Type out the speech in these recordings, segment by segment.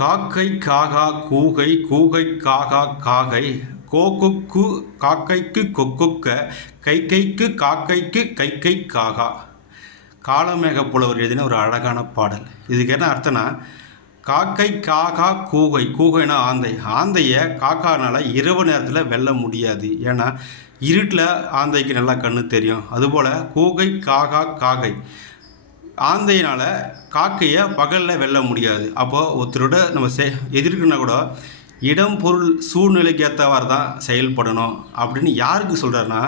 காக்கை காகா கூகை கூகை காகா காகை கோகுக்கு காக்கைக்கு கொக்குக்க கைக்கைக்கு காக்கைக்கு கைக்கை காகா. காளமேக புலவர் எழுதின ஒரு அழகான பாடல். இதுக்கு என்ன அர்த்தம்னா, காக்கை காகா கூகை, கூகைனா ஆந்தை, ஆந்தையை காக்கானால் இரவு நேரத்தில் வெல்ல முடியாது. ஏன்னா இருட்டில் ஆந்தைக்கு நல்லா கண்ணு தெரியும். அதுபோல் கூகை காகா காகை, ஆந்தையினால் காக்கையை பகலில் வெல்ல முடியாது. அப்போது ஒருத்தரோட நம்ம எதிர்க்குன்னா கூட இடம் பொருள் சூழ்நிலைக்கு ஏற்றவாறு தான் செயல்படணும் அப்படின்னு யாருக்கு சொல்கிறாருன்னா,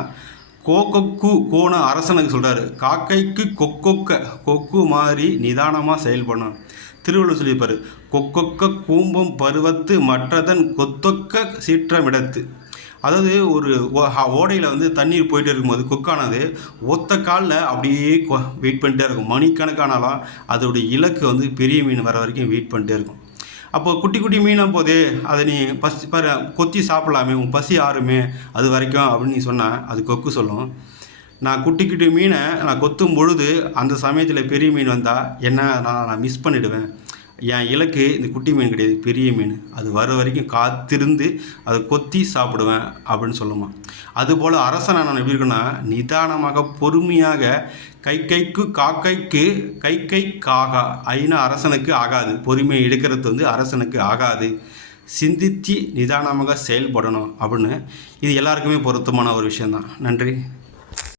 கோகொக்கு கோண அரசனுக்கு சொல்கிறாரு. காக்கைக்கு கொக்கொக்க, கொக்கு மாதிரி நிதானமாக செயல்படணும். திருவள்ளுவர் சொல்லியிருப்பார், கொக்கொக்க கூம்பம் பருவத்து மற்றதன் கொத்தொக்க சீற்றமிடத்து. அதாவது ஒரு ஓடையில் வந்து தண்ணீர் போயிட்டு இருக்கும்போது கொக்கானது ஒத்த காலில் அப்படியே வெயிட் பண்ணிட்டே இருக்கும். மணிக்கணக்கானாலும் அதோடைய இலக்கு வந்து பெரிய மீன் வர வரைக்கும் வெயிட் பண்ணிட்டே இருக்கும். அப்போது குட்டி குட்டி மீனாக போது அதை நீ பசி பாரு கொத்தி சாப்பிட்லாமே, உன் பசி ஆறுமே அது வரைக்கும் அப்படின்னு நீ சொன்னால் அது கொக்கு சொல்லும், நான் குட்டி குட்டி மீனை நான் கொத்தும் பொழுது அந்த சமயத்தில் பெரிய மீன் வந்தால் என்ன நான் மிஸ் பண்ணிவிடுவேன். என் இலக்கு இந்த குட்டி மீன் கிடையாது, பெரிய மீன். அது வர வரைக்கும் காத்திருந்து அதை கொத்தி சாப்பிடுவேன் அப்படின்னு சொல்லுமா. அதுபோல் அரசனாக நான் எப்படி இருக்குன்னா, நிதானமாக பொறுமையாக கைக்கு காக்கைக்கு கைக்கை காகா. ஐநா அரசனுக்கு ஆகாது, பொறுமையை எடுக்கிறது வந்து அரசனுக்கு ஆகாது. சிந்தித்து நிதானமாக செயல்படணும் அப்படின்னு இது எல்லாருக்குமே பொருத்தமான ஒரு விஷயந்தான். நன்றி.